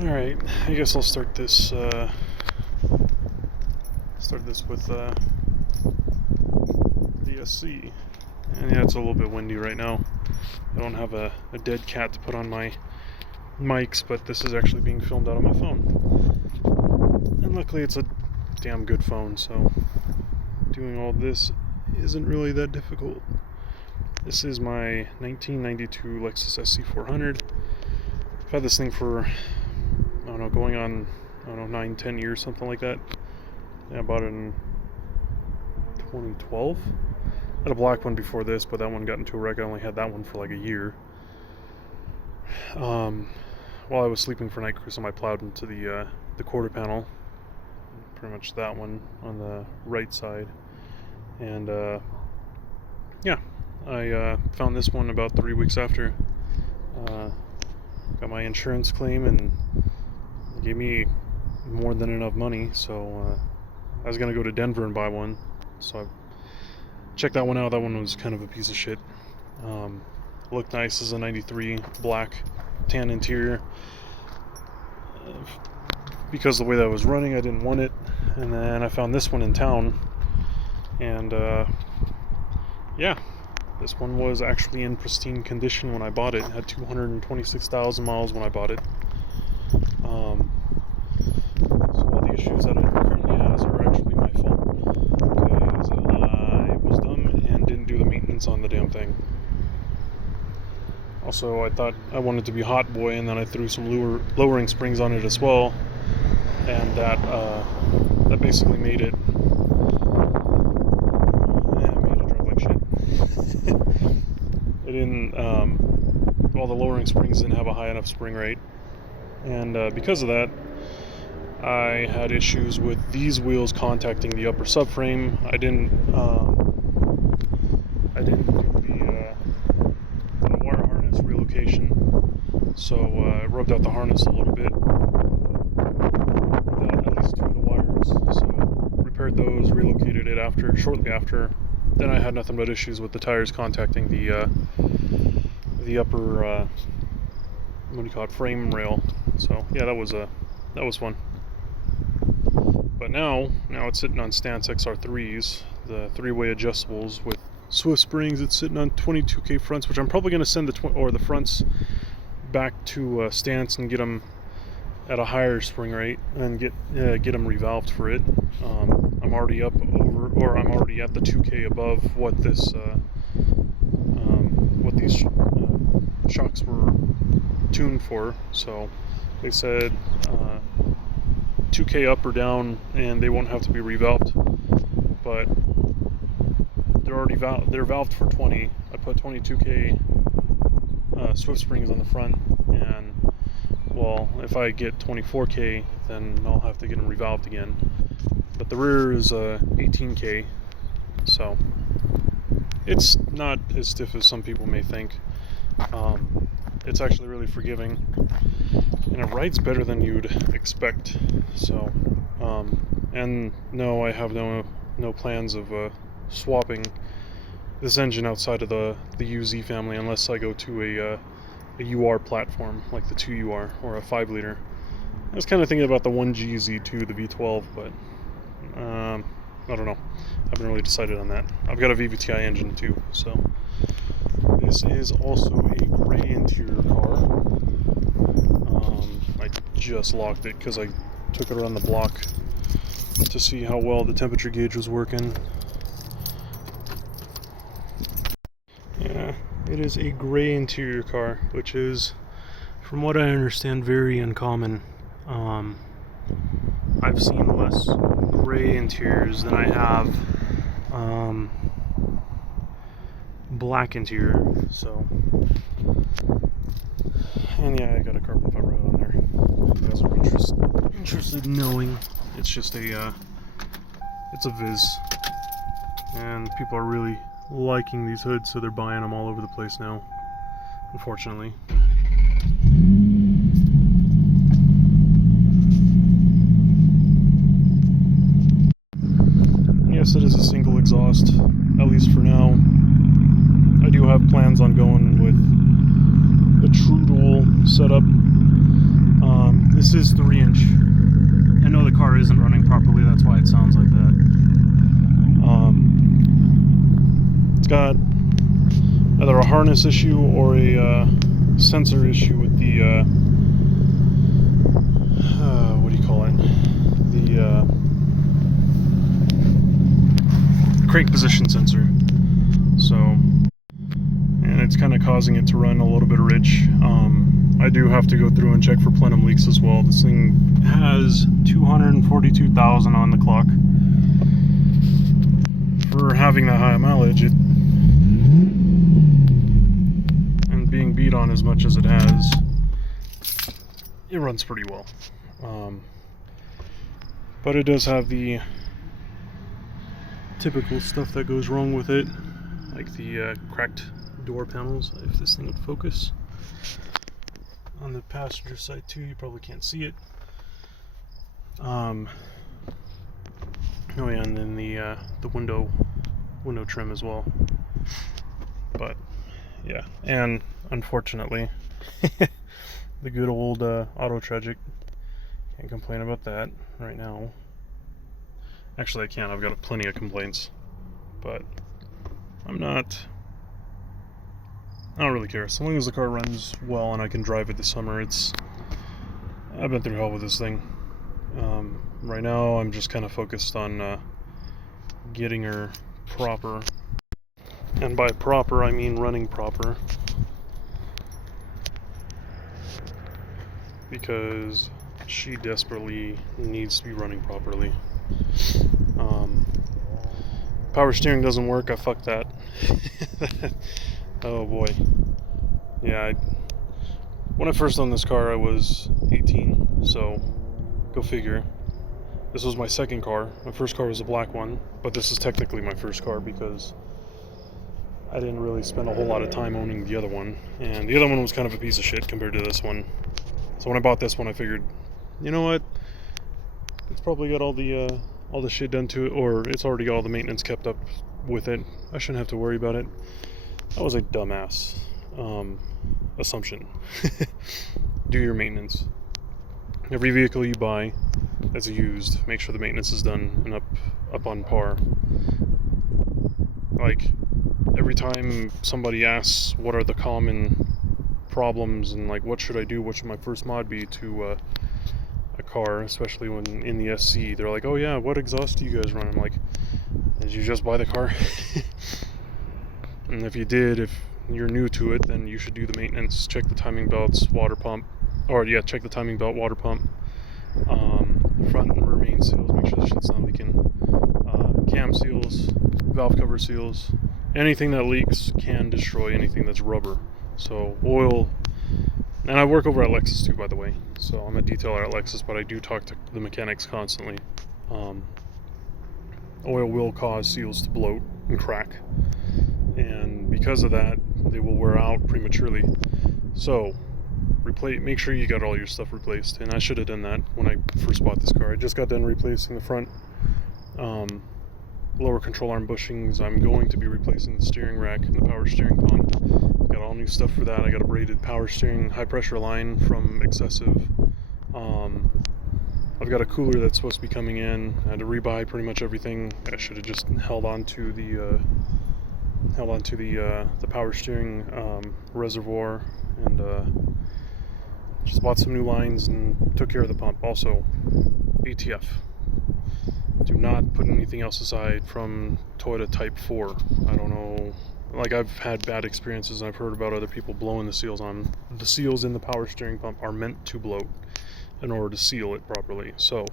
Alright, I guess I'll start this with the SC. And yeah, it's a little bit windy right now. I don't have a dead cat to put on my mics, but this is actually being filmed out on my phone. And luckily it's a damn good phone, so doing all this isn't really that difficult. This is my 1992 Lexus SC400. I've had this thing for, I don't know, going on, 9-10 years, something like that. Yeah, I bought it in 2012. I had a black one before this, but that one got into a wreck. I only had that one for like a year. While I was sleeping for night cruise, I plowed into the quarter panel, pretty much that one on the right side, and yeah, I found this one about 3 weeks after. Got my insurance claim and gave me more than enough money, so I was gonna go to Denver and buy one, so I checked that one out. That one was kind of a piece of shit. Looked nice as a 93 black tan interior. Because the way that I was running, I didn't want it, and then I found this one in town, and yeah, this one was actually in pristine condition when I bought it. It had 226,000 miles when I bought it. So all the issues that it currently has are actually my fault, because I was dumb and didn't do the maintenance on the damn thing. Also, I thought I wanted to be hot boy, and then I threw some lowering springs on it as well, and that basically made it drive like shit. It didn't, all the lowering springs didn't have a high enough spring rate, and because of that, I had issues with these wheels contacting the upper subframe. I didn't do the wire harness relocation, so I rubbed out the harness a little bit, at least two of the wires, so repaired those, relocated it shortly after. Then I had nothing but issues with the tires contacting the upper frame rail. So yeah, that was fun. But now it's sitting on Stance XR3s, the three-way adjustables with Swift springs. It's sitting on 22K fronts, which I'm probably going to send the fronts back to Stance and get them at a higher spring rate and get them revalved for it. I'm already at the 2K above what these shocks were tuned for. So they said 2K up or down, and they won't have to be revalved. But they're valved for 20. I put 22K Swift springs on the front, and well, if I get 24K, then I'll have to get them revalved again. But the rear is 18K, so it's not as stiff as some people may think. It's actually really forgiving, and it rides better than you'd expect. So, and no, I have no plans of swapping this engine outside of the UZ family unless I go to a UR platform like the 2UR or a 5-liter. I was kind of thinking about the 1GZ2, the V12, but I don't know. I haven't really decided on that. I've got a VVTi engine too, so. This is also a gray interior car. I just locked it because I took it around the block to see how well the temperature gauge was working. Yeah, it is a gray interior car, which is, from what I understand, very uncommon. I've seen less gray interiors than I have black interior, so. And yeah, I got a carbon fiber hood on there. If you guys are interested in knowing, it's just it's a Viz, and people are really liking these hoods, so they're buying them all over the place now, unfortunately. And yes, it is a single exhaust, at least for now. I do have plans on going with a true dual setup. This this is 3-inch. I know the car isn't running properly, that's why it sounds like that. It's got either a harness issue or a sensor issue with the what do you call it? The crank position sensor. So, and it's kind of causing it to run a little bit rich. I do have to go through and check for plenum leaks as well. This thing has 242,000 on the clock. For having that high mileage, and being beat on as much as it has, it runs pretty well. But it does have the typical stuff that goes wrong with it, like the cracked door panels, if this thing would focus. On the passenger side too, you probably can't see it. Oh yeah, and then the window trim as well. But yeah, and unfortunately, the good old auto tragic. Can't complain about that right now. Actually, I can. I've got plenty of complaints, but I don't really care. As long as the car runs well and I can drive it this summer, I've been through hell with this thing. Right now, I'm just kind of focused on getting her proper. And by proper, I mean running proper. Because she desperately needs to be running properly. Power steering doesn't work. I fucked that. Oh boy. Yeah, when I first owned this car, I was 18, so go figure. This was my second car. My first car was a black one, but this is technically my first car because I didn't really spend a whole lot of time owning the other one, and the other one was kind of a piece of shit compared to this one. So when I bought this one, I figured, you know what? It's probably got all the shit done to it, or it's already got all the maintenance kept up with it. I shouldn't have to worry about it. That was a dumbass assumption. Do your maintenance. Every vehicle you buy that's used, make sure the maintenance is done and up on par. Like, every time somebody asks what are the common problems and like what should I do, what should my first mod be to a car, especially when in the SC, they're like, oh yeah, what exhaust do you guys run? I'm like, did you just buy the car? And if you did, if you're new to it, then you should do the maintenance, check the timing belts, water pump, or yeah, check the timing belt, water pump, front and rear main seals, make sure the shit's not leaking, cam seals, valve cover seals. Anything that leaks can destroy anything that's rubber. So oil, and I work over at Lexus too, by the way, so I'm a detailer at Lexus, but I do talk to the mechanics constantly. Oil will cause seals to bloat and crack, and because of that, they will wear out prematurely. So make sure you got all your stuff replaced, and I should have done that when I first bought this car. I just got done replacing the front lower control arm bushings. I'm going to be replacing the steering rack and the power steering pump. Got all new stuff for that. I got a braided power steering high pressure line from Excessive. I've got a cooler that's supposed to be coming in. I had to rebuy pretty much everything. I should have just held on to the power steering reservoir, and just bought some new lines and took care of the pump. Also, ATF. Do not put anything else aside from Toyota Type 4. I don't know, like, I've had bad experiences and I've heard about other people blowing the seals on. The seals in the power steering pump are meant to bloat in order to seal it properly. So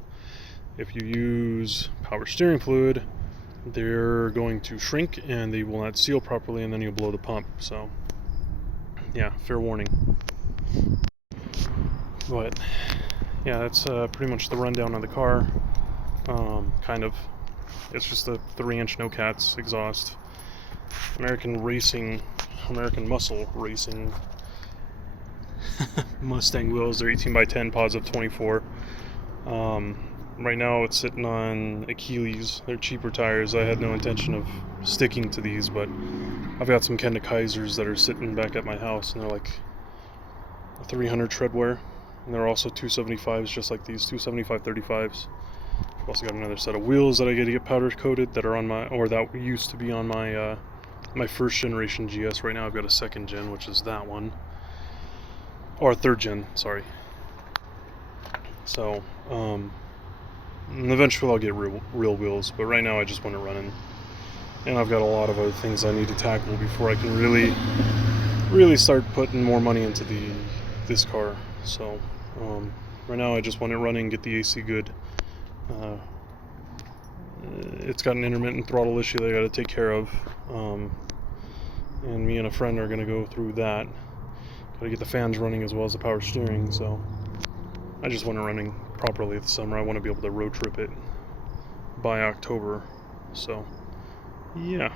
if you use power steering fluid, they're going to shrink and they will not seal properly, and then you'll blow the pump. So yeah, fair warning. But yeah, that's pretty much the rundown of the car. Kind of. It's just a 3-inch no cats exhaust. American muscle racing Mustang wheels. They're 18x10 pods of 24. Right now it's sitting on Achilles. They're cheaper tires. I had no intention of sticking to these, but I've got some Kenda Kaisers that are sitting back at my house, and they're like a 300 tread wear. And there are also 275s just like these, 275 35s. I've also got another set of wheels that I get to get powder coated that are on my, or that used to be on my my first generation GS. Right now I've got a second gen, which is that one, or third gen, sorry. So and eventually I'll get real wheels, but right now I just want it running. And I've got a lot of other things I need to tackle before I can really start putting more money into this car. So right now I just want it running, get the AC good. It's got an intermittent throttle issue that I got to take care of, and me and a friend are going to go through that. Got to get the fans running as well as the power steering. So I just want it running properly this summer. I want to be able to road trip it by October. So yeah.